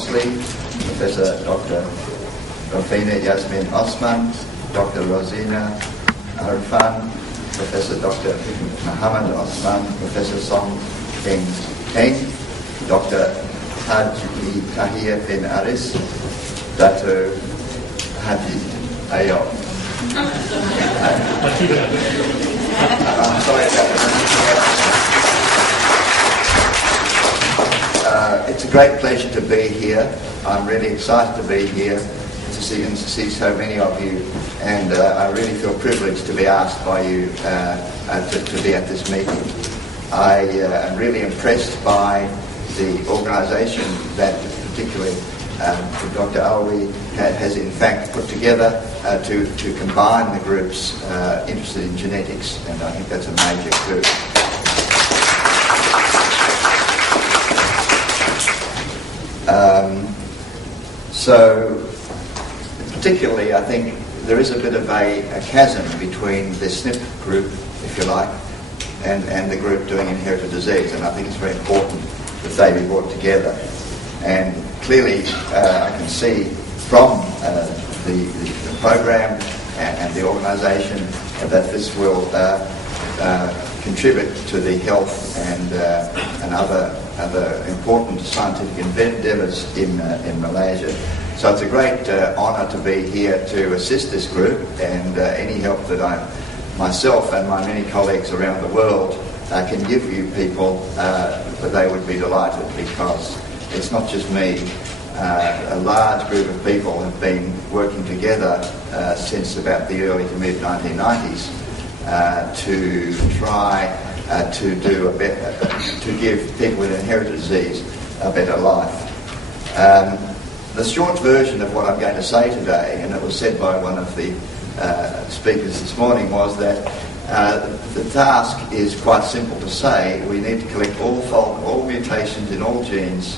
Mosley, Professor Dr. Rafina Yasmin Osman, Dr. Rosina Arifan, Professor Dr. Muhammad Osman, Professor Song Peng Eng, Dr. Haji Tahir bin Aris, Dato Haji Ayub. I'm sorry about that. It's a great pleasure to be here. I'm really excited to be here to see so many of you, and I really feel privileged to be asked by you to be at this meeting. I am really impressed by the organisation that particularly Dr. Alwi has in fact put together to combine the groups interested in genetics, and I think that's a major coup. So particularly I think there is a bit of a chasm between the SNP group, if you like, and the group doing inherited disease, and I think it's very important that they be brought together. And clearly I can see from the program and the organisation that this will contribute to the health and other important scientific endeavours in Malaysia. So it's a great honour to be here to assist this group, and any help that I myself and my many colleagues around the world can give you people, they would be delighted, because it's not just me. A large group of people have been working together since about the early to mid 1990s to try to do to give people with inherited disease a better life. The short version of what I'm going to say today, and it was said by one of the speakers this morning, was that the task is quite simple to say. We need to collect all mutations in all genes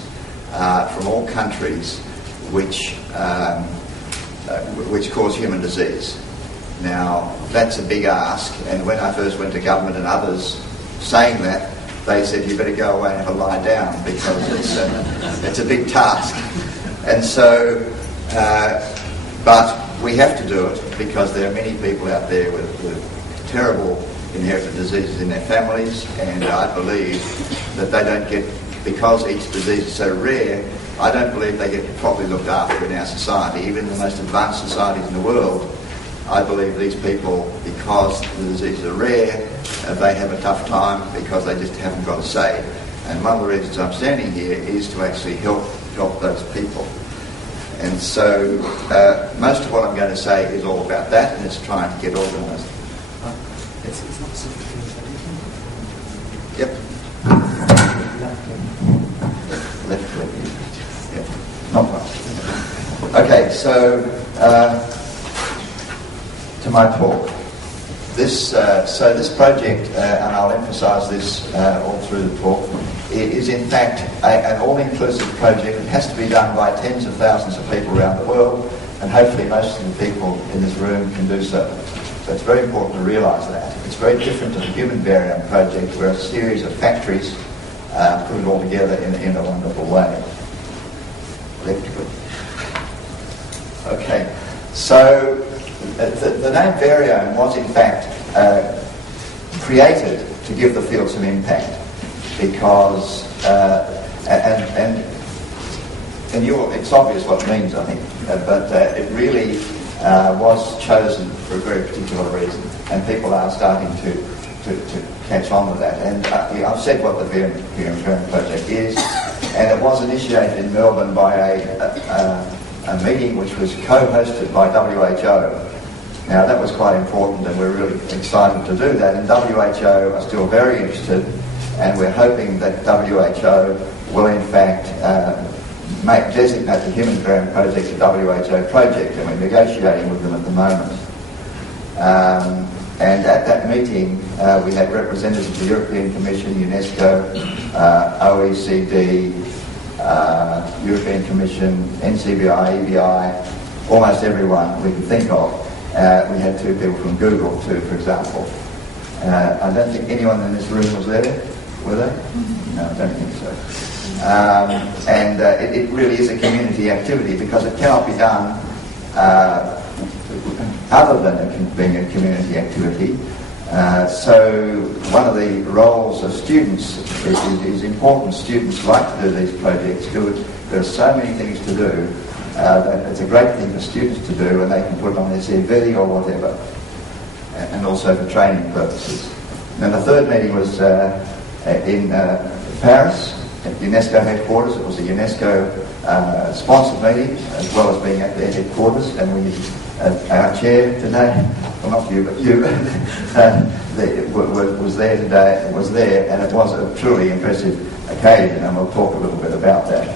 from all countries which cause human disease. Now, that's a big ask, and when I first went to government and others saying that, they said, you better go away and have a lie down, because it's a big task. And so, but we have to do it, because there are many people out there with terrible inherited diseases in their families, and I believe that they don't get, because each disease is so rare, I don't believe they get properly looked after in our society. Even the most advanced societies in the world, I believe these people, because the diseases are rare, they have a tough time because they just haven't got a say. And one of the reasons I'm standing here is to actually help those people. And so most of what I'm going to say is all about that, and it's trying to get organised. It's not something. Yep. Left click. Yep. Not much. Okay, so to my talk. This project, and I'll emphasise this all through the talk, is in fact an all-inclusive project. It has to be done by tens of thousands of people around the world, and hopefully most of the people in this room can do so. So it's very important to realise that. It's very different to the human variant project, where a series of factories put it all together in a wonderful way. Okay, so the name variome was in fact created to give the field some impact, because it's obvious what it means, I think, but it really was chosen for a very particular reason, and people are starting to catch on with that. And I've said what the variome project is, and it was initiated in Melbourne by a meeting which was co-hosted by WHO. Now that was quite important, and we're really excited to do that, and WHO are still very interested, and we're hoping that WHO will in fact designate the Human Variome Project a WHO project, and we're negotiating with them at the moment. And at that meeting we had representatives of the European Commission, UNESCO, OECD, European Commission, NCBI, EBI, almost everyone we can think of. We had two people from Google too, for example. I don't think anyone in this room was there, were they? No, I don't think so. And it really is a community activity because it cannot be done other than being a community activity. So one of the roles of students is important. Students like to do these projects. There are so many things to do that it's a great thing for students to do, and they can put it on their CV or whatever, and also for training purposes. And then the third meeting was in Paris at UNESCO headquarters. It was a UNESCO sponsored meeting, as well as being at their headquarters, and our chair today, well not you, but you, was there today. It was there, and it was a truly impressive occasion, and we'll talk a little bit about that.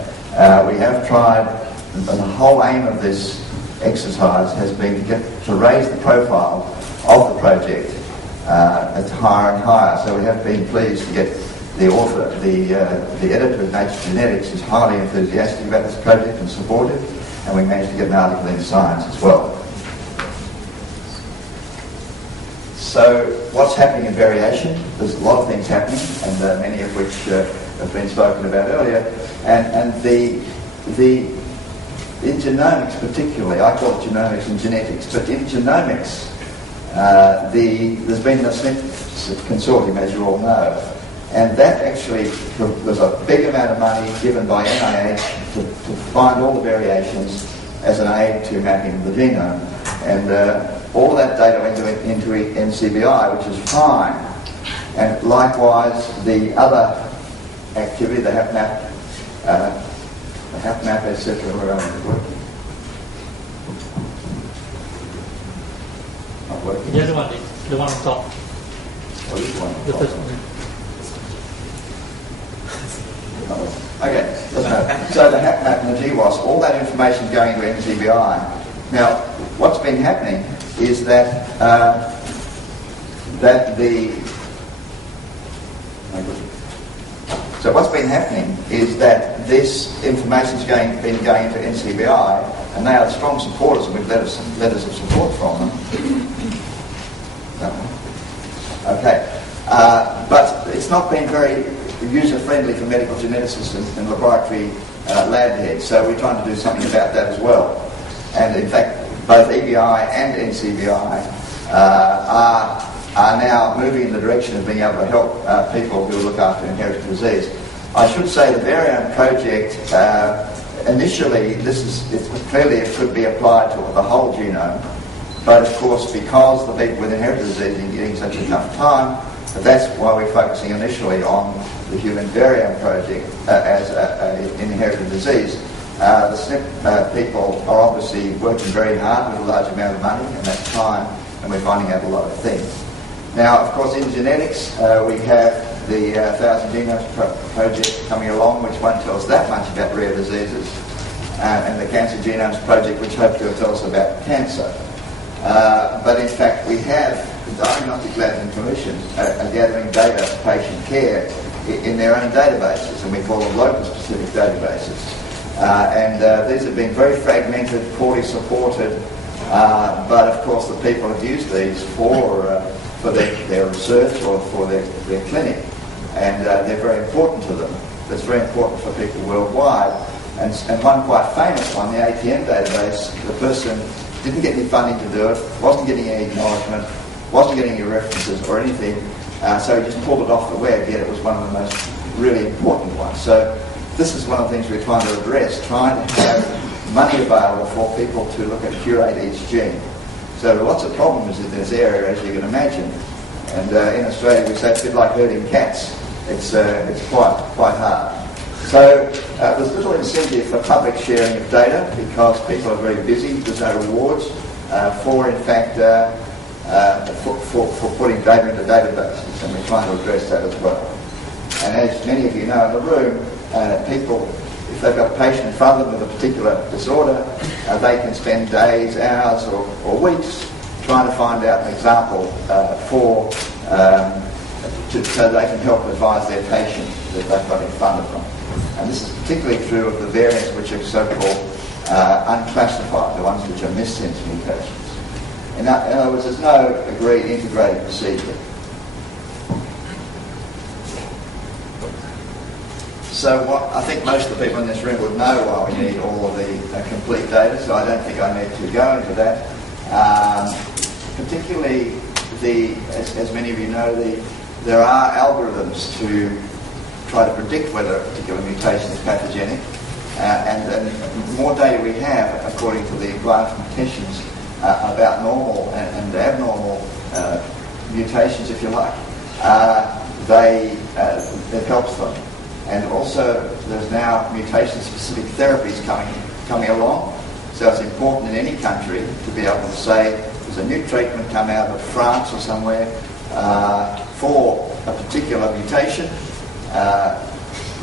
We have tried, and the whole aim of this exercise has been to raise the profile of the project higher and higher. So we have been pleased to get the author, the editor of Nature Genetics, is highly enthusiastic about this project and supportive, and we managed to get an article in Science as well. So what's happening in variation? There's a lot of things happening, and many of which have been spoken about earlier. And in genomics particularly, I call it genomics and genetics, but in genomics, there's been the SNP Consortium, as you all know, and that actually, there's a big amount of money given by NIH to find all the variations as an aid to mapping the genome. And all of that data went into NCBI, which is fine. And likewise, the other activity, the HapMap, etc., where are we working? Not working. The other one, the one on top. Oh, this one. The first one. Okay, so the HapMap and the GWAS, all that information going to NCBI. Now, what's been happening is that So what's been happening is that this information's been going into NCBI, and they are strong supporters, and we've letters of support from them. Okay, but it's not been very user-friendly for medical geneticists and laboratory lab heads, so we're trying to do something about that as well. And in fact, both EBI and NCBI are now moving in the direction of being able to help people who look after inherited disease. I should say the Variome project, initially, clearly it could be applied to the whole genome, but of course because the people with inherited disease are getting such a tough time, that's why we're focusing initially on the human Variome project as an inherited disease. The SNP people are obviously working very hard with a large amount of money, and that's time, and we're finding out a lot of things. Now, of course, in genetics, we have the 1,000 Genomes project coming along, which won't tell us that much about rare diseases, and the Cancer Genomes project, which hopefully will tell us about cancer. But in fact, we have the Diagnostic Labs and Clinicians are gathering data of patient care in their own databases, and we call them locus-specific databases. And these have been very fragmented, poorly supported, but of course the people have used these for their research or for their clinic, and they're very important to them. That's very important for people worldwide. And one quite famous one, the ATM database, the person didn't get any funding to do it, wasn't getting any acknowledgement, wasn't getting any references or anything, so he just pulled it off the web, yet it was one of the most really important ones. So this is one of the things we're trying to address, trying to have money available for people to look at curate each gene. So there are lots of problems in this area, as you can imagine. And in Australia, we say it's a bit like herding cats. It's quite hard. So there's little incentive for public sharing of data because people are very busy. There's no rewards for putting data into databases, and we're trying to address that as well. And as many of you know in the room, people, if they've got a patient in front of them with a particular disorder, they can spend days, hours, or weeks trying to find out an example so they can help advise their patient that they've got in front of them. And this is particularly true of the variants which are so-called unclassified, the ones which are missense mutations. In other words, there's no agreed integrated procedure. So what I think most of the people in this room would know why we need all of the complete data, so I don't think I need to go into that. Particularly, as many of you know, there are algorithms to try to predict whether a particular mutation is pathogenic. And the more data we have, according to the bioinformaticians, about normal and abnormal mutations, if you like, it helps them. And also, there's now mutation-specific therapies coming along. So it's important in any country to be able to say there's a new treatment come out of France or somewhere for a particular mutation.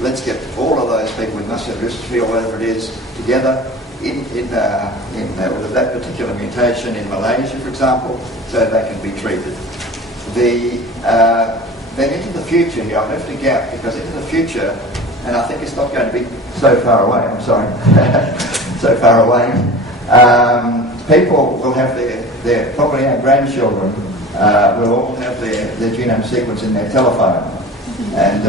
Let's get all of those people with muscular dystrophy or whatever it is together with that particular mutation in Malaysia, for example, so they can be treated. Then into the future here, I've left a gap because into the future, and I think it's not going to be so far away, I'm sorry, so far away, people will have their probably our grandchildren will all have their genome sequence in their telephone, and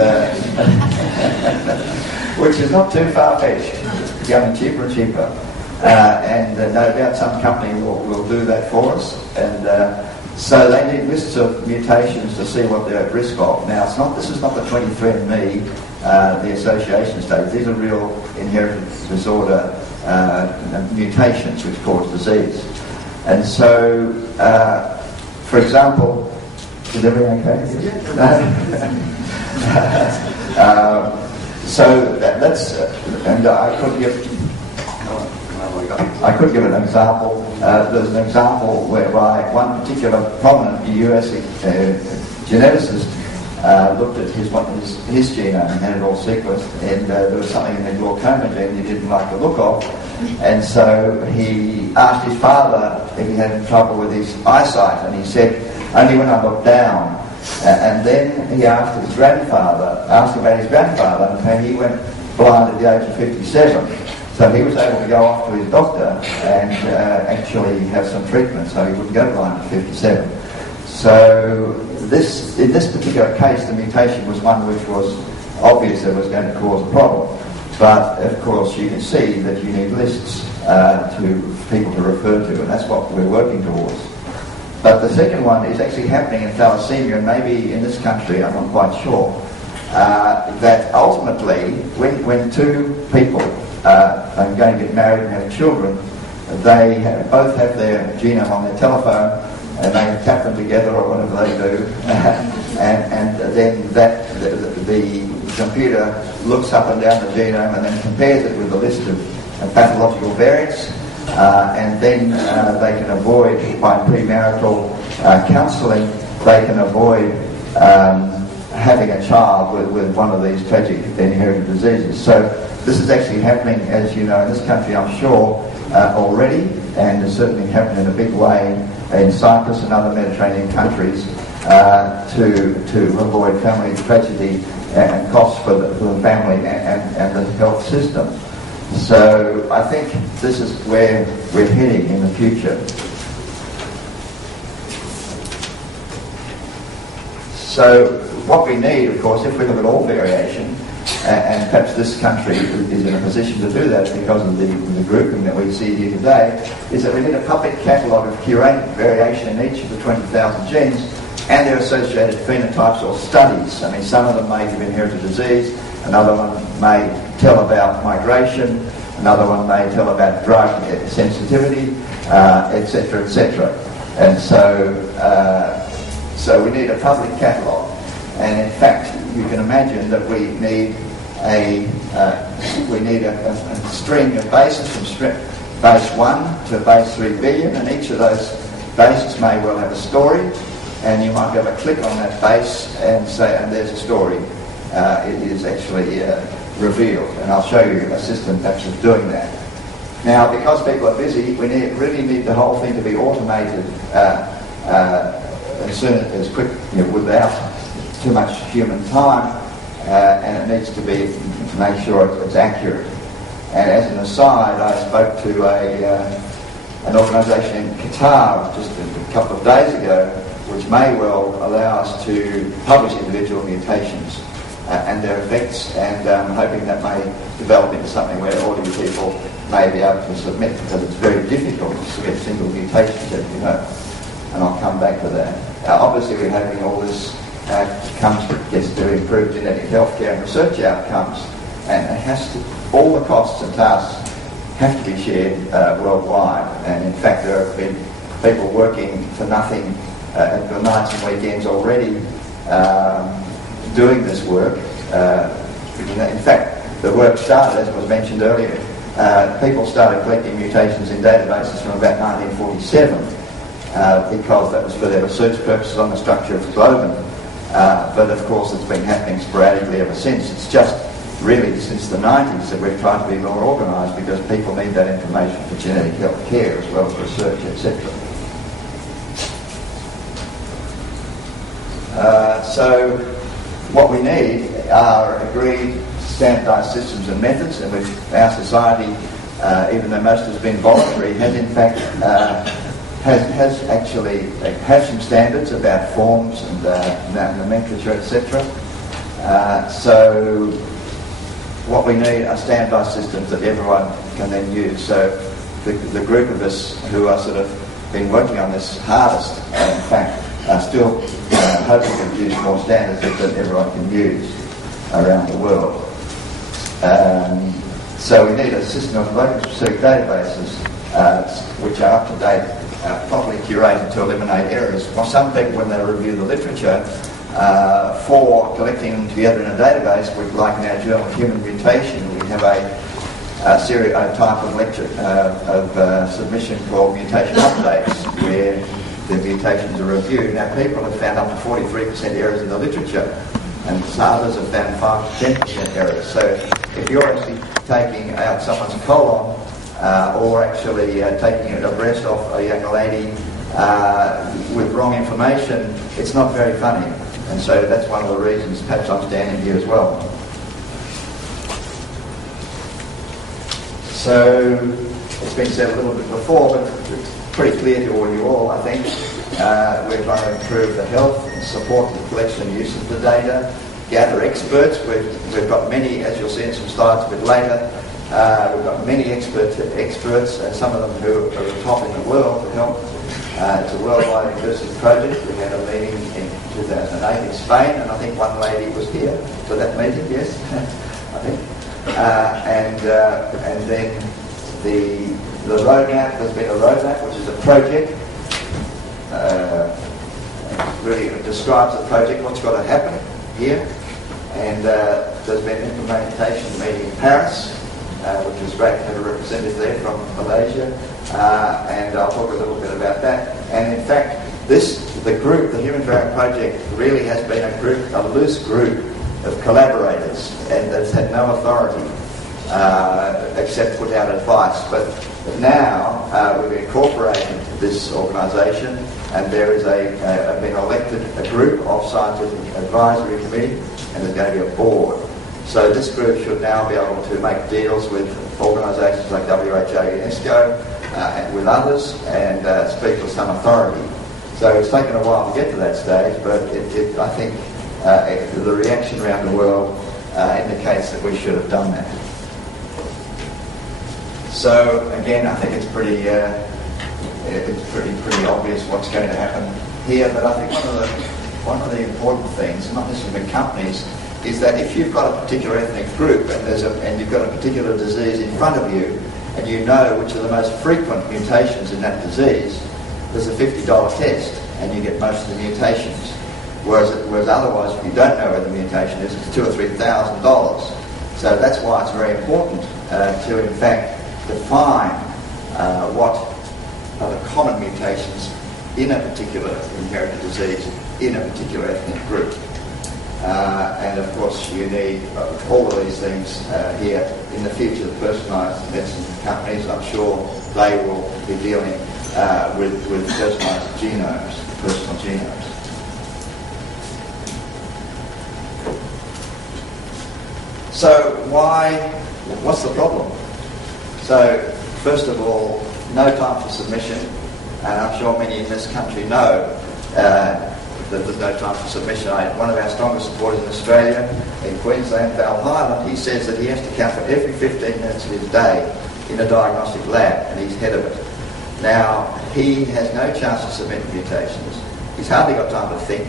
which is not too far-fetched. It's becoming cheaper and cheaper. And no doubt some company will do that for us. And so they need lists of mutations to see what they're at risk of. Now, this is not the 23andMe, the association studies. These are real inherited disorder mutations which cause disease. And so, for example, is everything okay? So that's, and I could give an example. There's an example whereby one particular prominent US geneticist looked at his genome and had it all sequenced, and there was something in the glaucoma gene he didn't like the look of, and so he asked his father if he had any trouble with his eyesight, and he said, only when I look down. And then he asked about his grandfather, and he went blind at the age of 57. So he was able to go off to his doctor and actually have some treatment, so he wouldn't go blind at 57. So in this particular case, the mutation was one which was obvious that was going to cause a problem. But of course, you can see that you need lists to people to refer to, and that's what we're working towards. But the second one is actually happening in thalassemia, and maybe in this country, I'm not quite sure, that ultimately, when two people are going to get married and have children, they both have their genome on their telephone, and they tap them together or whatever they do, and then the computer looks up and down the genome and then compares it with a list of pathological variants. And then they can avoid, by premarital counselling, they can avoid having a child with one of these tragic inherited diseases. So this is actually happening, as you know, in this country, I'm sure, already, and it's certainly happening in a big way in Cyprus and other Mediterranean countries to avoid family tragedy and costs for the family and the health system. So I think this is where we're heading in the future. So what we need, of course, if we look at all variation, and perhaps this country is in a position to do that because of the grouping that we see here today, is that we need a public catalogue of curated variation in each of the 20,000 genes and their associated phenotypes or studies. I mean, some of them may give inherited disease, another one may tell about migration, another one may tell about drug sensitivity, etc., etc. And so we need a public catalogue. And in fact, you can imagine that we need a string of bases from base 1 to base 3 billion, and each of those bases may well have a story, and you might be able to click on that base and say, and there's a story. It is actually revealed, and I'll show you a system perhaps of doing that. Now, because people are busy, we really need the whole thing to be automated as soon as quick, without too much human time, and it needs to be to make sure it's accurate. And as an aside, I spoke to an organisation in Qatar just a couple of days ago, which may well allow us to publish individual mutations. and their effects, and hoping that may develop into something where all you people may be able to submit, because it's very difficult to submit single mutations, as you know, and I'll come back to that. Obviously, we're hoping all this gets to improve genetic healthcare and research outcomes, and it has to, all the costs and tasks have to be shared worldwide. And in fact, there have been people working for nothing for nights and weekends already doing this work. In fact, the work started, as was mentioned earlier, people started collecting mutations in databases from about 1947 because that was for their research purposes on the structure of the globin. But of course, it's been happening sporadically ever since. It's just really since the 90s that we've tried to be more organised, because people need that information for genetic health care as well as research, etc. So what we need are agreed standardised systems and methods, and our society, even though most has been voluntary, has in fact has actually some standards about forms and nomenclature, etc. So what we need are standardised systems that everyone can then use. So the group of us who are sort of been working on this hardest, in fact, are still hoping to produce more standards that everyone can use around the world. So we need a system of local-specific databases which are up to date, properly curated to eliminate errors. Well, some people, when they review the literature for collecting them together in a database, like in our Journal of Human Mutation, we have a type of lecture of submission called mutation updates, where the mutations are reviewed. Now, people have found up to 43% errors in the literature, and others have found 5 to 10% errors. So if you're actually taking out someone's colon, or actually taking a breast off a young lady with wrong information, it's not very funny. And so that's one of the reasons perhaps I'm standing here as well. So it's been said a little bit before, but it's pretty clear to you all, I think. We're trying to improve the health and support the collection and use of the data, gather experts. We've got many, as you'll see in some slides a bit later, we've got many experts, some of them who are the top in the world to help. It's a worldwide inclusive project. We had a meeting in 2008 in Spain, and I think one lady was here for that meeting, yes, I think. And then the roadmap, there's been a roadmap, which is a project. Really describes the project, what's got to happen here. And there's been an implementation meeting in Paris, which was great to have a representative there from Malaysia, and I'll talk a little bit about that. And in fact, the group, the Human Variant Project, really has been a loose group of collaborators, and that's had no authority except put out advice. But now we've incorporated this organisation, and there is been elected a group of scientific advisory committee, and there's going to be a board. So this group should now be able to make deals with organisations like WHO, UNESCO, and with others, and speak with some authority. So it's taken a while to get to that stage, but I think the reaction around the world indicates that we should have done that. So again, I think it's pretty obvious what's going to happen here. But I think one of the important things, not just with companies, is that if you've got a particular ethnic group and you've got a particular disease in front of you, and you know which are the most frequent mutations in that disease, there's a $50 test, and you get most of the mutations. Whereas otherwise, if you don't know where the mutation is, it's $2,000 or $3,000. So that's why it's very important to, in fact, define what are the common mutations in a particular inherited disease in a particular ethnic group. And of course, you need all of these things here. In the future, the personalised medicine companies, I'm sure they will be dealing with personalised genomes, personal genomes. So what's the problem? So first of all, no time for submission, and I'm sure many in this country know that there's no time for submission. One of our strongest supporters in Australia, in Queensland, Val Highland, he says that he has to count for every 15 minutes of his day in a diagnostic lab, and he's head of it. Now, he has no chance to submit mutations. He's hardly got time to think.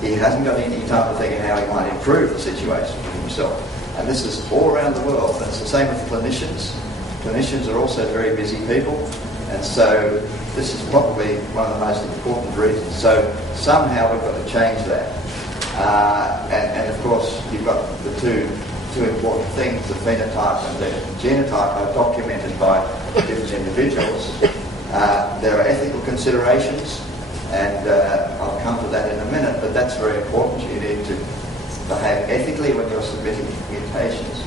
He hasn't got any time to think of how he might improve the situation for himself. And this is all around the world. And it's the same with clinicians. Clinicians are also very busy people. And so this is probably one of the most important reasons. So somehow we've got to change that. And of course, you've got the two important things, the phenotype and the genotype are documented by different individuals. There are ethical considerations, and I'll come to that in a minute, but that's very important. You need to behave ethically when you're submitting mutations.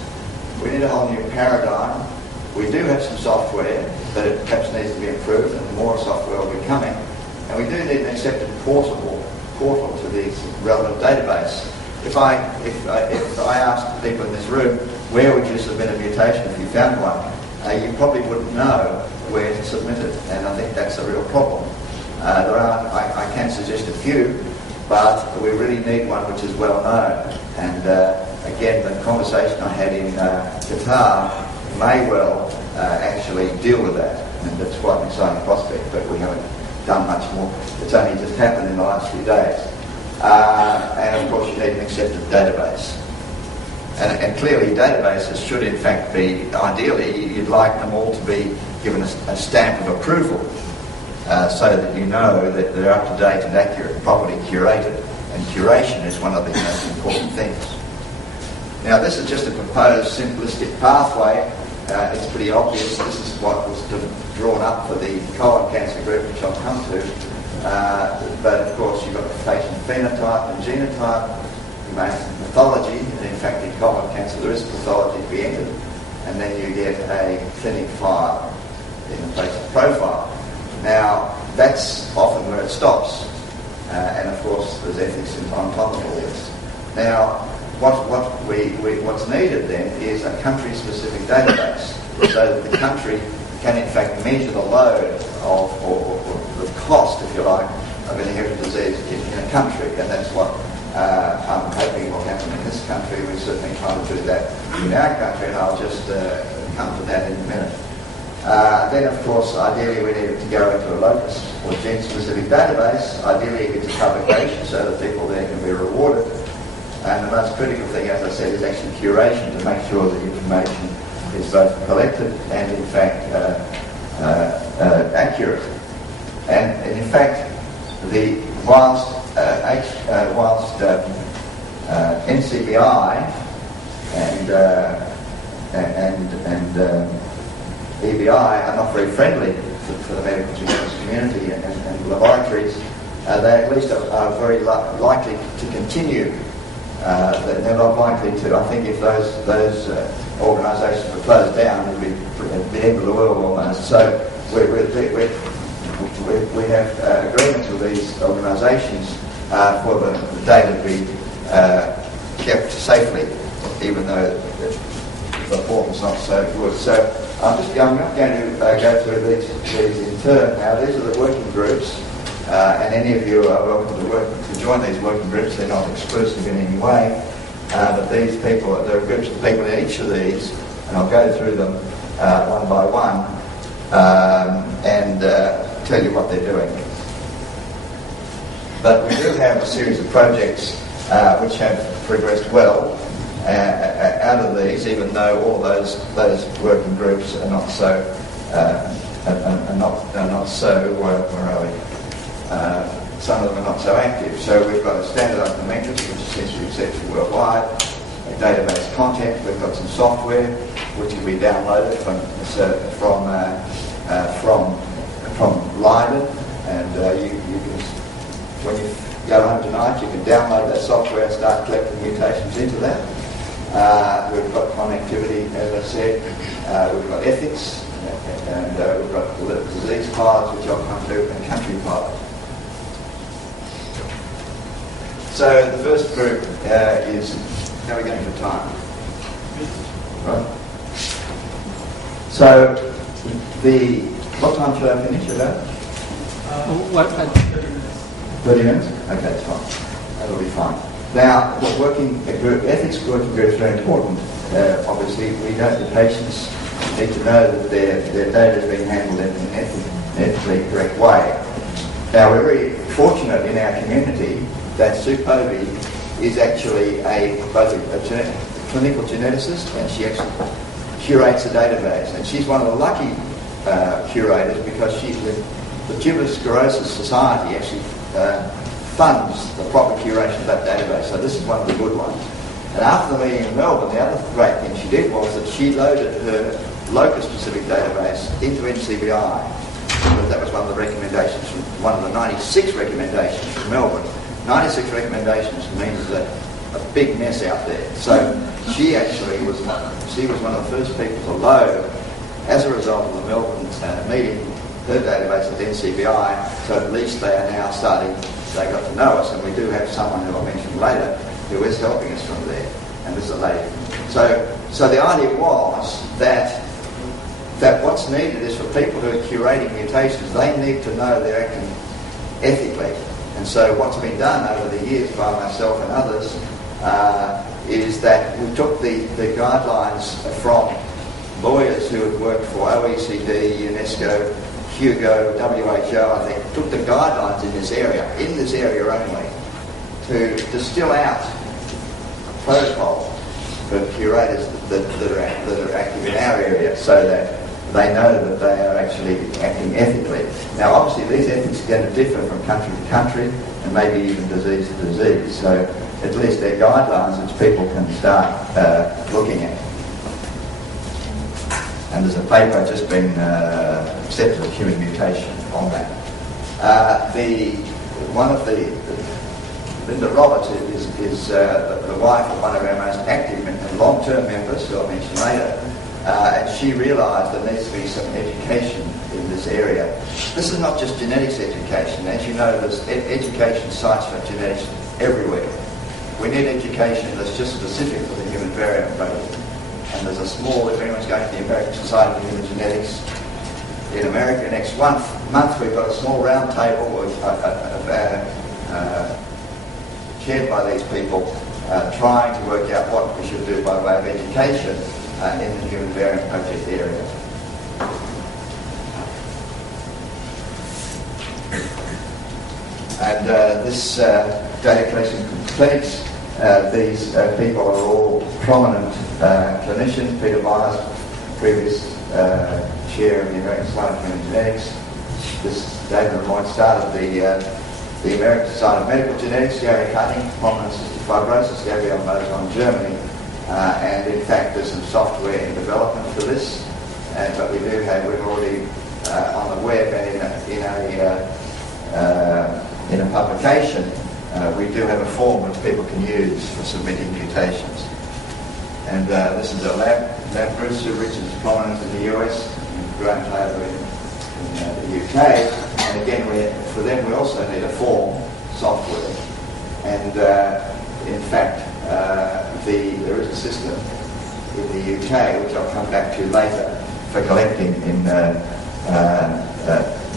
We need a whole new paradigm. We do have some software, but it perhaps needs to be improved, and more software will be coming. And we do need an accepted portal to the relevant database. If I asked people in this room, where would you submit a mutation if you found one? You probably wouldn't know where to submit it, and I think that's a real problem. I can suggest a few, but we really need one which is well known. And again, the conversation I had in Qatar may well actually deal with that, and that's quite an exciting prospect, but we haven't done much more. It's only just happened in the last few days. And of course you need an accepted database. And clearly databases should in fact be, ideally you'd like them all to be given a stamp of approval, so that you know that they're up to date and accurate, properly curated. And curation is one of the most important things. Now this is just a proposed simplistic pathway. It's pretty obvious. This is what was drawn up for the colon cancer group, which I'll come to. But of course you've got the patient phenotype and genotype, pathology, and in fact in colon cancer there is pathology to be entered, and then you get a clinic file in the patient profile. Now that's often where it stops, and of course there's ethics on top of all this. Now what's needed then is a country-specific database, so that the country can in fact measure the load of, or the cost, if you like, of inherited disease in a country, and that's what I'm hoping will happen in this country. We're certainly trying to do that in our country, and I'll just come to that in a minute. Then, of course, ideally we need it to go into a locus or gene-specific database. Ideally it gets a publication so that people there can be rewarded. And the most critical thing, as I said, is actually curation, to make sure that information is both collected and, in fact, accurate. And in fact, whilst NCBI and EBI are not very friendly for the medical genetics community and laboratories, they at least are very likely to continue. They're not likely to. I think if those organisations were closed down, it would be the end of the world almost. So we have agreements with these organisations for the data to be kept safely, even though the form is not so good. So I'm not going to go through these in turn now. These are the working groups, and any of you are welcome to join these working groups. They're not exclusive in any way, but these people, there are groups of people in each of these, and I'll go through them one by one and tell you what they're doing. But we do have a series of projects which have progressed well out of these, even though all those working groups are not so where are we? Some of them are not so active. So we've got a standardised metrics which is essentially accepted worldwide, a database content. We've got some software which can be downloaded from Leiden, and you can, when you go home tonight, you can download that software and start collecting mutations into that. We've got connectivity, as I said. We've got ethics, and we've got disease pilots, which I'll come to, and country pilots. So the first group is, how are we going for time? Right. So what time should I finish about? 30 minutes. 30 minutes? Okay, it's fine. That'll be fine. Now, ethics working group is very important. Obviously, we know the patients need to know that their data is being handled in an ethically correct way. Now, we're very fortunate in our community that Sue Povey is actually both a clinical geneticist, and she actually curates a database. And she's one of the lucky curators, because the Tuberous Sclerosis Society actually funds the proper curation of that database. So this is one of the good ones. And after the meeting in Melbourne, the other great thing she did was that she loaded her locus-specific database into NCBI. Because that was one of the recommendations, one of the 96 recommendations from Melbourne. 96 recommendations means a big mess out there. So she actually was one of the first people to load, as a result of the Melbourne meeting, her database at NCBI. So at least they are now starting. They got to know us, and we do have someone who I'll mention later who is helping us from there, and this is a lady. So the idea was that what's needed is for people who are curating mutations, they need to know they're acting ethically. And so what's been done over the years by myself and others is that we took the guidelines from lawyers who had worked for OECD, UNESCO, Hugo, WHO, I think, took the guidelines in this area only, to distill out protocols for curators that are active in our area, so that they know that they are actually acting ethically. Now, obviously, these ethics are going to differ from country to country, and maybe even disease to disease. So, at least they're guidelines which people can start looking at. And there's a paper just been accepted of human mutation on that. Linda Roberts is the wife of one of our most active and long-term members, who I'll mention later, and she realised there needs to be some education in this area. This is not just genetics education. As you know, there's education sites for genetics everywhere. We need education that's just specific for the human variant project. And there's a small, if anyone's going to the American Society of Human Genetics in America next month, we've got a small round table chaired by these people trying to work out what we should do by way of education in the human variant project area. And this data collection clinics, these people are all prominent clinicians. Peter Myers, previous chair of the American Society of Human Genetics. This David Lemoyne started the American Society of Medical Genetics. Gary Cutting, prominent cystic fibrosis. Gabriel Mozon, Germany. And in fact, there's some software in development for this. But we're already on the web and in a publication. We do have a form which people can use for submitting mutations. And this is a lab group. Sue Richards is prominent in the US, and Graham Taylor in the UK. And again, for them we also need a form software. And in fact, there is a system in the UK, which I'll come back to later, for collecting in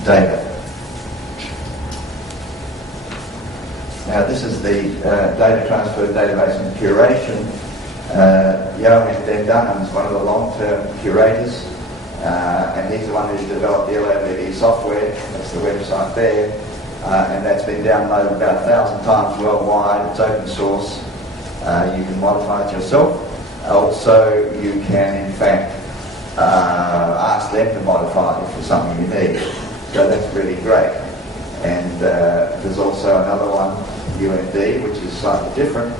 data. Now, this is the data transfer database and curation. Johan Den Dunham is one of the long-term curators, and he's the one who's developed the LOBD software. That's the website there, and that's been downloaded about 1,000 times worldwide. It's open source. You can modify it yourself. Also, you can, in fact, ask them to modify it for something you need. So that's really great. And there's also another one, UND, which is slightly different,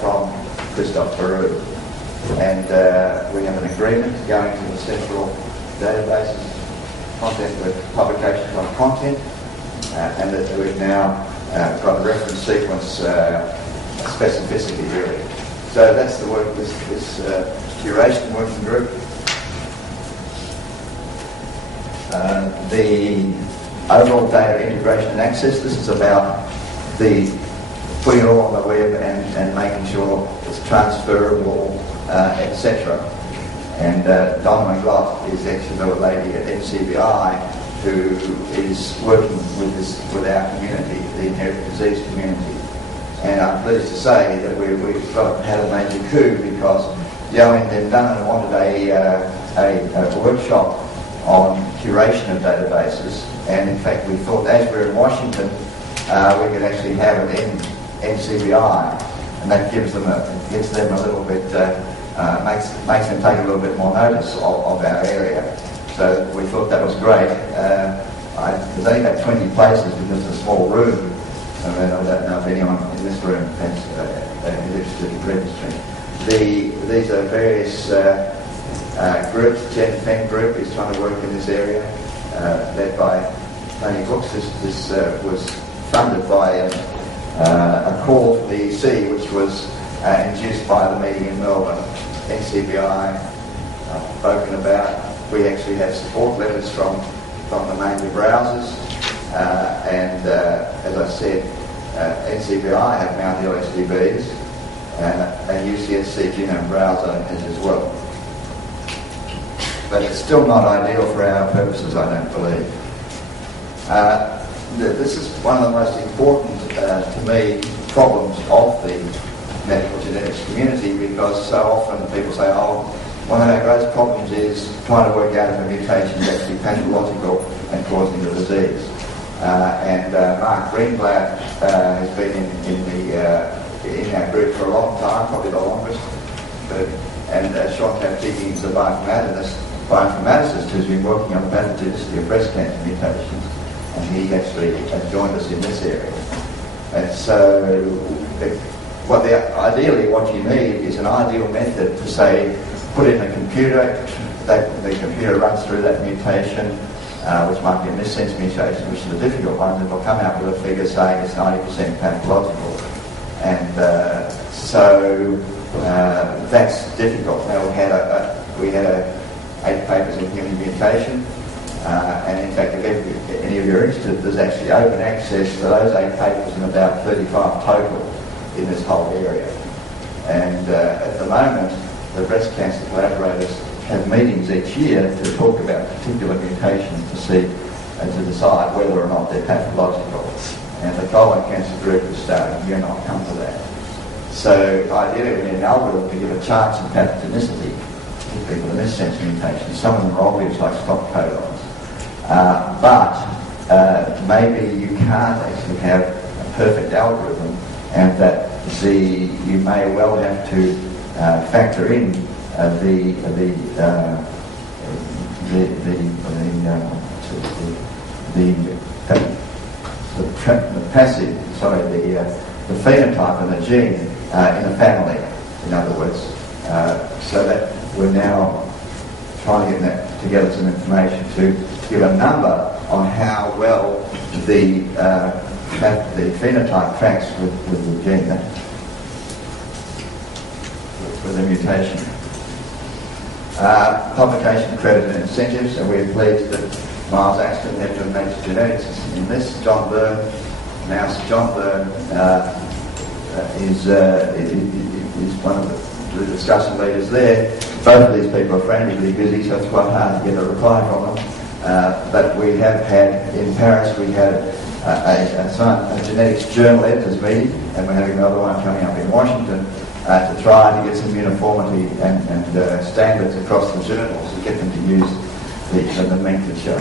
from Christophe Peru. And we have an agreement going to the central databases, content with publications on content, and that we've now got a reference sequence specificity really. So that's the work, this curation working group. The overall data integration and access, this is about putting it all on the web and making sure it's transferable, etc. And Donna McGlott is actually the lady at NCBI who is working with our community, the inherited disease community. And I'm pleased to say that we've had a major coup, because Yoen then done and wanted a workshop on curation of databases, and in fact we thought, as we're in Washington, we could actually have it in NCBI, and that gives them a little bit, makes them take a little bit more notice of our area. So we thought that was great. There's only about 20 places because it's a small room. I don't know if anyone in this room is interested in registering. These are various groups. Gen Feng Group is trying to work in this area, led by Tony Brooks. This was funded by a call to the EC, which was induced by the meeting in Melbourne. NCBI, spoken about. We actually have support letters from the major browsers, and as I said, NCBI have Mount Hill SDBs, and UCSC Genome browser has as well. But it's still not ideal for our purposes, I don't believe. This is one of the most important, to me, problems of the medical genetics community, because so often people say, one of our greatest problems is trying to work out if a mutation is actually pathological and causing the disease. And Mark Greenblatt has been in our group for a long time, probably the longest. And Sean Taftigi is a bioinformaticist who's been working on the pathogenicity of breast cancer mutations, and he actually has joined us in this area. And so, ideally what you need is an ideal method to say, put in a computer, the computer runs through that mutation, which might be a missense mutation, which is a difficult one, and it'll come out with a figure saying it's 90% pathological. And so that's difficult. Now we had 8 papers in human mutation, and in fact, if any of you are interested, there's actually open access to those 8 papers and about 35 total in this whole area. And at the moment, the breast cancer collaborators have meetings each year to talk about particular mutations to see and to decide whether or not they're pathological. And the colon cancer group is starting here, and I'll come to that. So ideally we need an algorithm to give a chance of pathogenicity to people with missense mutations. Some of them are obvious, like stop codons. But maybe you can't actually have a perfect algorithm, and that you may well have to factor in the phenotype and the gene in a family, in other words, so that we're now trying to get together some information to give a number on how well the phenotype tracks with the gene, with the mutation. Publication credit and incentives, and we're pleased that Miles Axton, editor of Nature Genetics, is in this. John Byrne, now Sir John Byrne, is one of the discussion leaders there. Both of these people are frantically busy, so it's quite hard to get a reply from them. But we have had, in Paris, we had a genetics journal editors meeting, and we're having another one coming up in Washington to try to get some uniformity and standards across the journals and get them to use the nomenclature.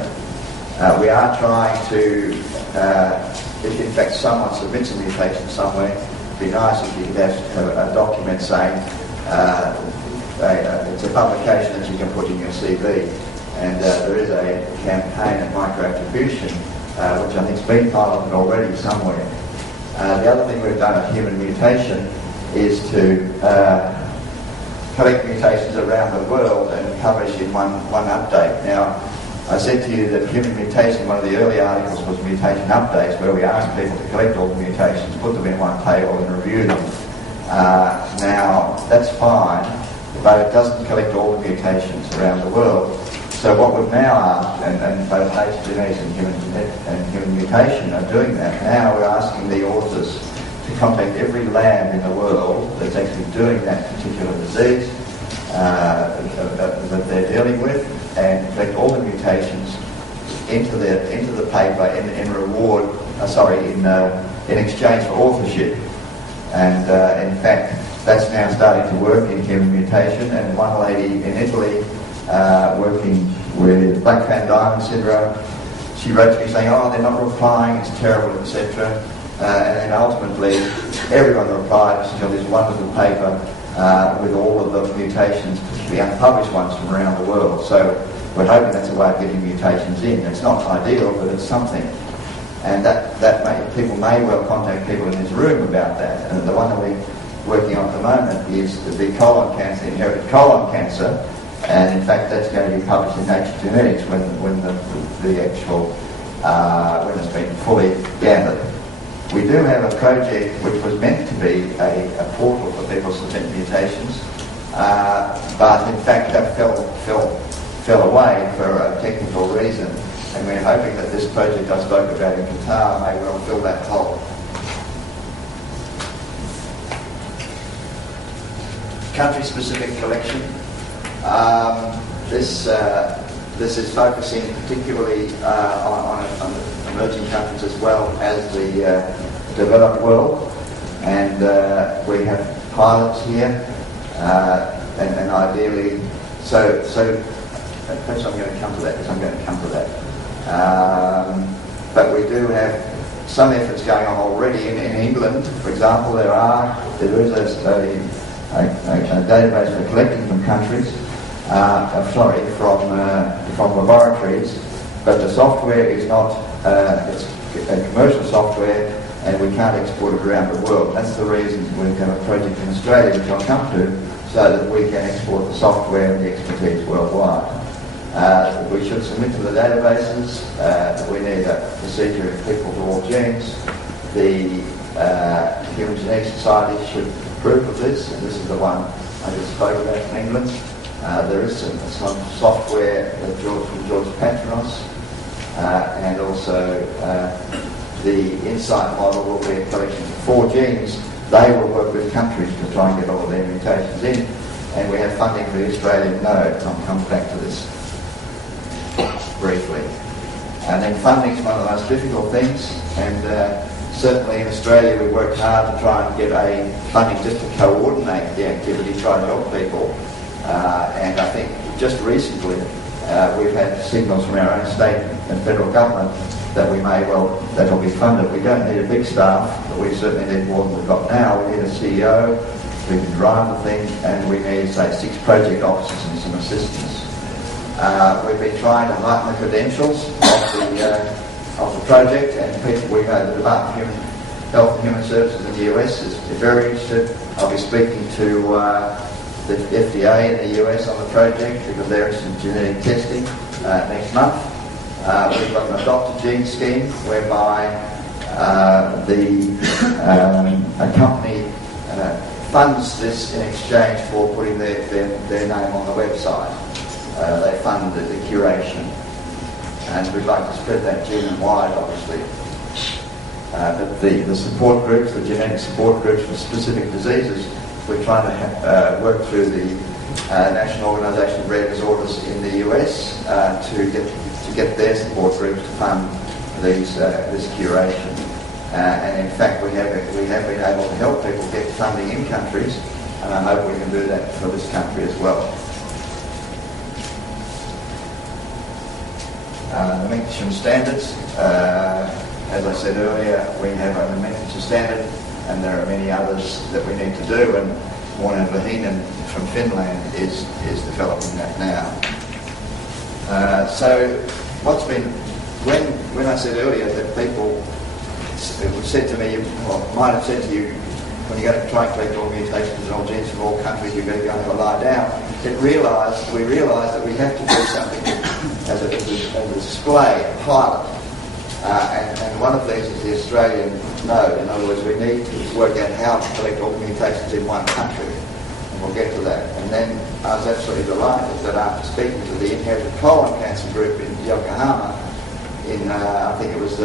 We are trying to, if in fact someone submits a mutation somewhere, it'd be nice if you could have a document saying it's a publication that you can put in your CV. And there is a campaign at microattribution, which I think has been piloted already somewhere. The other thing we've done at Human Mutation is to collect mutations around the world and publish in one update. Now, I said to you that Human Mutation, one of the early articles was mutation updates, where we asked people to collect all the mutations, put them in one table and review them. Now, that's fine, but it doesn't collect all the mutations around the world. So what we've now asked, and both Nature Genetics and Human Mutation are doing that, now we're asking the authors to contact every lab in the world that's actually doing that particular disease that they're dealing with, and collect all the mutations into the paper in reward, in exchange for authorship. And in fact, that's now starting to work in human mutation. And one lady in Italy working with black fan diamond syndrome, she wrote to me saying, "Oh, they're not replying, it's terrible, etc." And then ultimately, everyone replied to this wonderful paper with all of the mutations, particularly unpublished ones from around the world. So we're hoping that's a way of getting mutations in. It's not ideal, but it's something. And people may well contact people in this room about that. And the one that we're working on at the moment is the colon cancer, inherited colon cancer. And in fact, that's going to be published in Nature Genetics when it's been fully gathered. We do have a project which was meant to be a portal for people submitting mutations, but in fact that fell away for a technical reason, and we're hoping that this project I spoke about in Qatar may well fill that hole. Country-specific collection. This is focusing particularly on emerging countries as well as the developed world, and we have pilots here, and ideally, so perhaps I'm going to come to that, but we do have some efforts going on already in England. For example, there is a database for collecting from countries, from laboratories, but the software is not, it's a commercial software, and we can't export it around the world. That's the reason we've got a project in Australia, which I'll come to, so that we can export the software and the expertise worldwide. We should submit to the databases. We need a procedure of people to all genes. The Human Genetics Society should approve of this, and this is the one I just spoke about in England. There is some software from George Patronos, and also the Insight model will be a collection of 4 genes. They will work with countries to try and get all of their mutations in, and we have funding for the Australian node, and I'll come back to this briefly. And then funding is one of the most difficult things, and certainly in Australia we worked hard to try and get a funding just to coordinate the activity, try to help people. And I think just recently we've had signals from our own state and federal government that that'll be funded. We don't need a big staff, but we certainly need more than we've got now. We need a CEO who can drive the thing, and we need, say, 6 project officers and some assistants. We've been trying to heighten the credentials of the project, and people we know the Department of Health and Human Services in the US is very interested. I'll be speaking to the FDA in the US on the project because they're interested in genetic testing next month. We've got an adopted gene scheme whereby a company funds this in exchange for putting their name on the website. They fund the curation, and we'd like to spread that genome wide, obviously. But the support groups, the genetic support groups for specific diseases, we're trying to work through the National Organisation of Rare Disorders in the US to get their support groups to fund this curation. And in fact, we have been able to help people get funding in countries, and I hope we can do that for this country as well. Nomenclature standards. As I said earlier, we have a nomenclature standard, and there are many others that we need to do, and Warren Vahinen from Finland is developing that now. So what's been, when I said earlier that people, it was said to me, or might have said to you, when you go to try and collect all mutations and all genes from all countries, you're going to go and have a lie down. We realised that we have to do something as a display, a pilot. And one of these is the Australian node. In other words, we need to work out how to collect all mutations in one country. And we'll get to that. And then I was absolutely delighted that after speaking to the inherited colon cancer group in Yokohama in, I think it was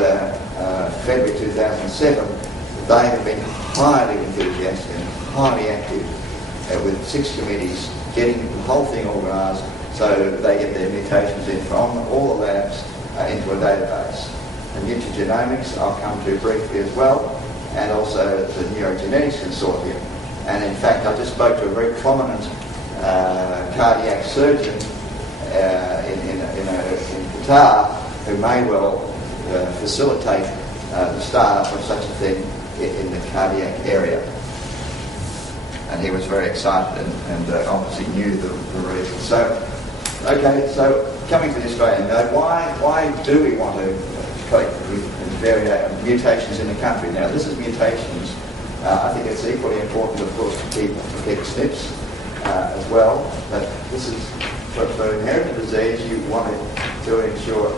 February 2007, they have been highly enthusiastic and highly active with 6 committees getting the whole thing organised so they get their mutations in from all the labs into a database. And nutrigenomics I'll come to briefly as well, and also the Neurogenetics Consortium. And in fact, I just spoke to a very prominent cardiac surgeon in Putra, who may well facilitate the start-up of such a thing in the cardiac area. And he was very excited and obviously knew the reason. So, okay, so coming to the Australian note, why do we want to collect mutations in the country? Now, this is mutations. I think it's equally important, of course, to keep SNPs as well. But this is for inherited disease. You want to ensure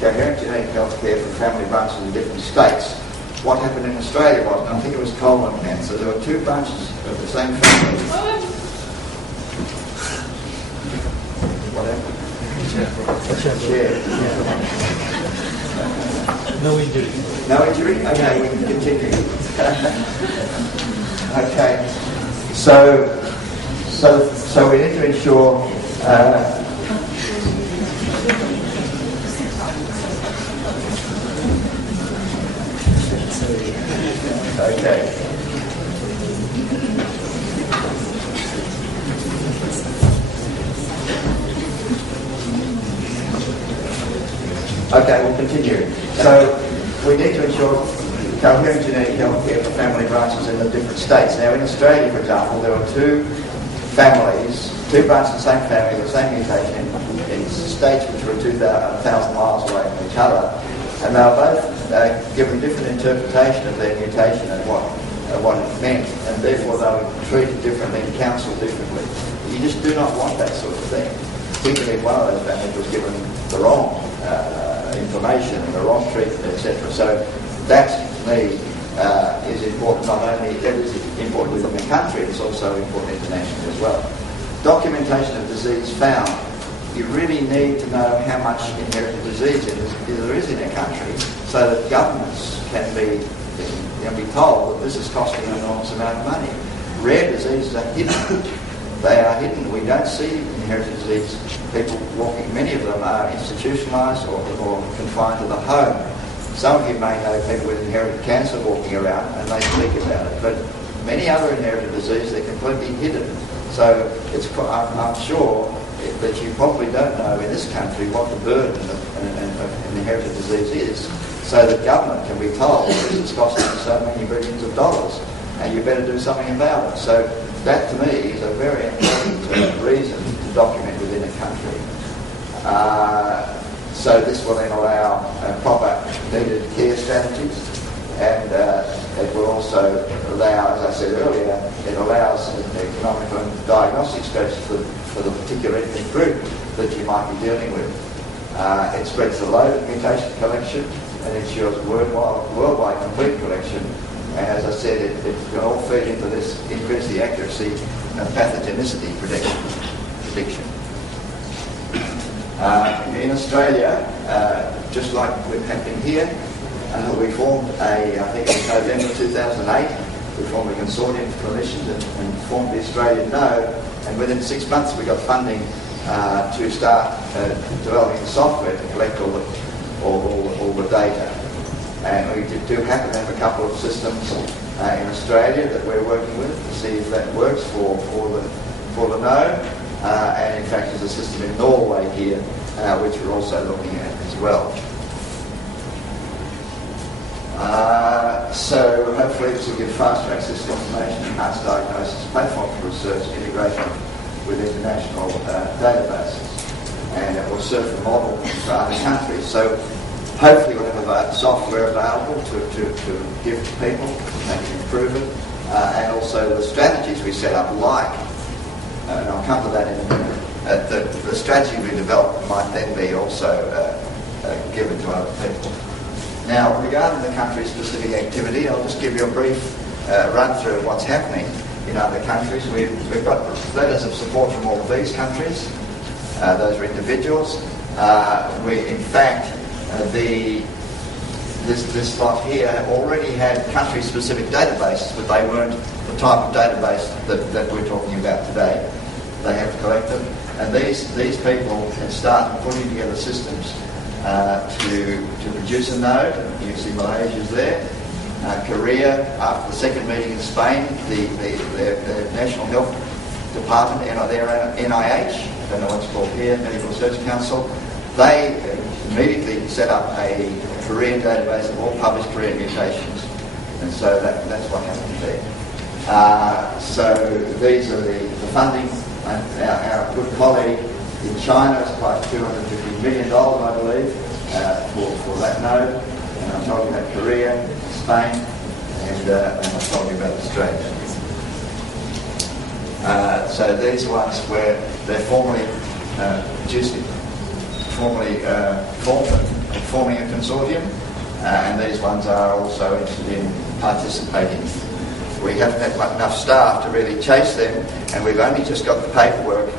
coherent genetic health care for family branches in different states. What happened in Australia was, I think it was colon cancer. There were two branches of the same family. What happened? No injury. No injury? Okay, we can continue. Okay. So we need to ensure okay. Okay, we'll continue. So we need to ensure coherent genetic health care for family branches in the different states. Now in Australia, for example, there were two families, two branches of the same family with the same mutation in states which were 2,000 miles away from each other. And they were both given different interpretation of their mutation and what it meant, and therefore they were treated differently and counselled differently. You just do not want that sort of thing. Particularly if one of those families was given the wrong information and the wrong treatment, etc. So that, to me, is important. Not only it is important within the country, it's also important internationally as well. Documentation of disease found. You really need to know how much inherited disease there is in a country, so that governments can be told that this is costing an enormous amount of money. Rare diseases are hidden. They are hidden. We don't see inherited disease people walking. Many of them are institutionalised or confined to the home. Some of you may know people with inherited cancer walking around and they speak about it, but many other inherited diseases, they're completely hidden. So I'm sure that you probably don't know in this country what the burden of inherited disease is, so that government can be told this is costing so many billions of dollars and you better do something about it. So that to me is a very important reason to document within a country. So this will then allow proper needed care strategies, and it will also allow, as I said earlier, it allows economical and diagnostic strategies for the particular ethnic group that you might be dealing with. It spreads the load of mutation collection and ensures worldwide complete collection. And as I said, it can all feed into this, increase the accuracy of pathogenicity prediction. In Australia, just like we're happening here, we formed I think in November 2008, we formed a consortium of clinicians and formed the Australian Node, and within 6 months we got funding to start developing the software to collect all the data. And we do happen to have a couple of systems in Australia that we're working with to see if that works for the node. And in fact, there's a system in Norway here which we're also looking at as well. So hopefully this will give faster access to information, enhanced diagnosis, platform for research, integration with international databases, and it will serve the model for other countries. So hopefully we'll have software available to give to people, they can improve it, and also the strategies we set up, like, and I'll come to that in a minute, the strategy we develop might then be also given to other people. Now, regarding the country-specific activity, I'll just give you a brief run-through of what's happening in other countries. We've got letters of support from all of these countries. Those are individuals. In fact, this lot here already had country-specific databases, but they weren't the type of database that we're talking about today. They have to collect them. And these people can start putting together systems to produce a node. You can see Malaysia's there. Korea, after the second meeting in Spain, the National Health Department, their NIH, I don't know what it's called here, Medical Research Council, they immediately set up a Korean database of all published Korean mutations. And so that's what happened there. So these are the funding. Our good colleague in China has applied $250 million, I believe, for that node. And I'm talking about Korea, Spain, and I'm talking about Australia. So these ones where they're formally forming a consortium, and these ones are also interested in participating. We haven't had enough staff to really chase them, and we've only just got the paperwork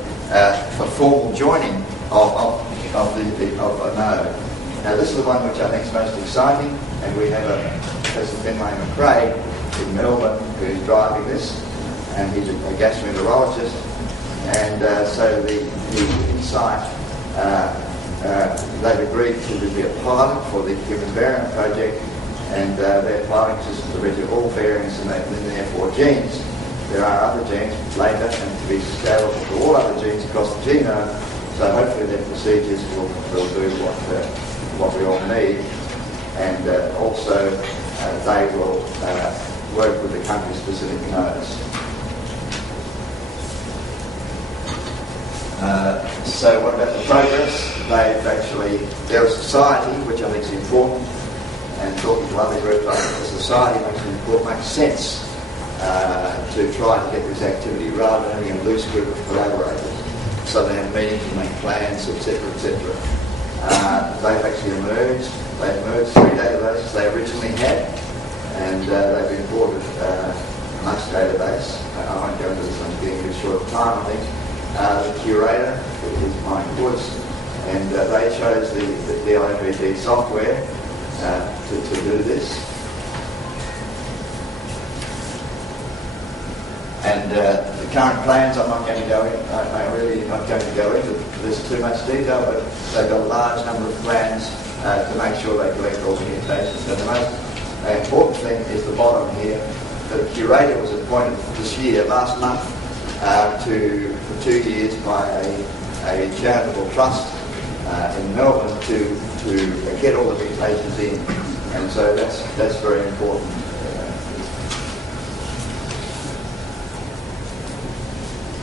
for formal joining of a node. Now this is the one which I think is most exciting, and we have Professor Finlay McRae in Melbourne who's driving this, and he's a gastroenterologist, and so the Insight, they've agreed to be a pilot for the Human Variant Project, and their piloting systems are ready to all variants and therefore genes. There are other genes later and to be scalable to all other genes across the genome, so hopefully their procedures will do what we all need, and also they will work with the country-specific nodes. So what about the progress? They're a society, which I think is important, and talking to other groups, I think the society makes sense to try to get this activity rather than having a loose group of collaborators. So they have meetings and make plans, etc., etc. They've actually emerged. They've merged 3 databases they originally had, and they've imported a much database. I won't go into this, I'm getting a bit short of time, I think. The curator is Mike Woods, and they chose the IVD software to do this. And the current plans, I'm not going to go in. I'm really not going to go into. There's too much detail, but they've got a large number of plans to make sure they collect all the mutations. And the most important thing is the bottom here. The curator was appointed this year, last month, for 2 years by a charitable trust in Melbourne to get all the mutations in, and so that's very important.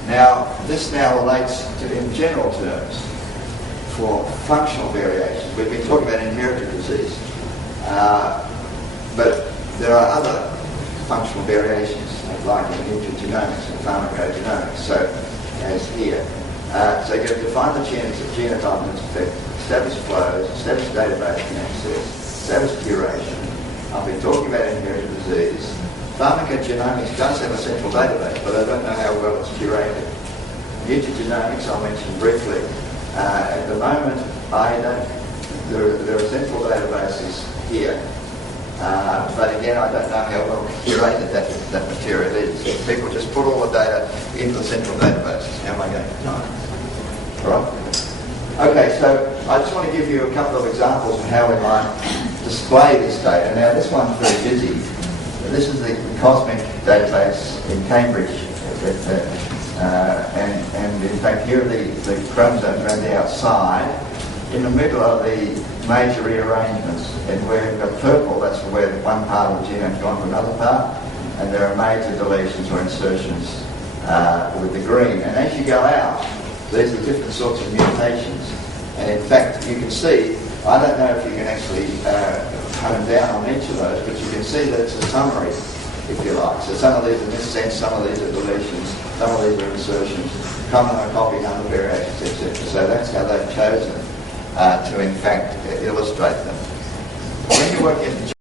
Now this relates to, in general terms, for functional variations. We've been talking about inherited disease, but there are other functional variations like in nutrigenomics and pharmacogenomics, so as here. So you have to define the genotype and its effect, establish flows, establish database and access, establish curation. I've been talking about inherited disease. Pharmacogenomics does have a central database, but I don't know how well it's curated. Nutrigenomics I'll mention briefly. At the moment, there are central databases here. But again, I don't know how well curated that material is. People just put all the data into the central databases. How am I going to time? All right. Okay, so I just want to give you a couple of examples of how we might display this data. Now, this one's very busy. This is the Cosmic database in Cambridge. And in fact, here are the chromosomes around the outside. In the middle are the major rearrangements, and where you've got purple, that's where one part of the genome's gone to another part, and there are major deletions or insertions with the green. And as you go out, these are different sorts of mutations. And in fact, you can see, I don't know if you can actually hone down on each of those, but you can see that it's a summary, if you like. So some of these are missense, some of these are deletions, some of these are insertions, common or copy number variations, etc. So that's how they've chosen to in fact illustrate them. When you work in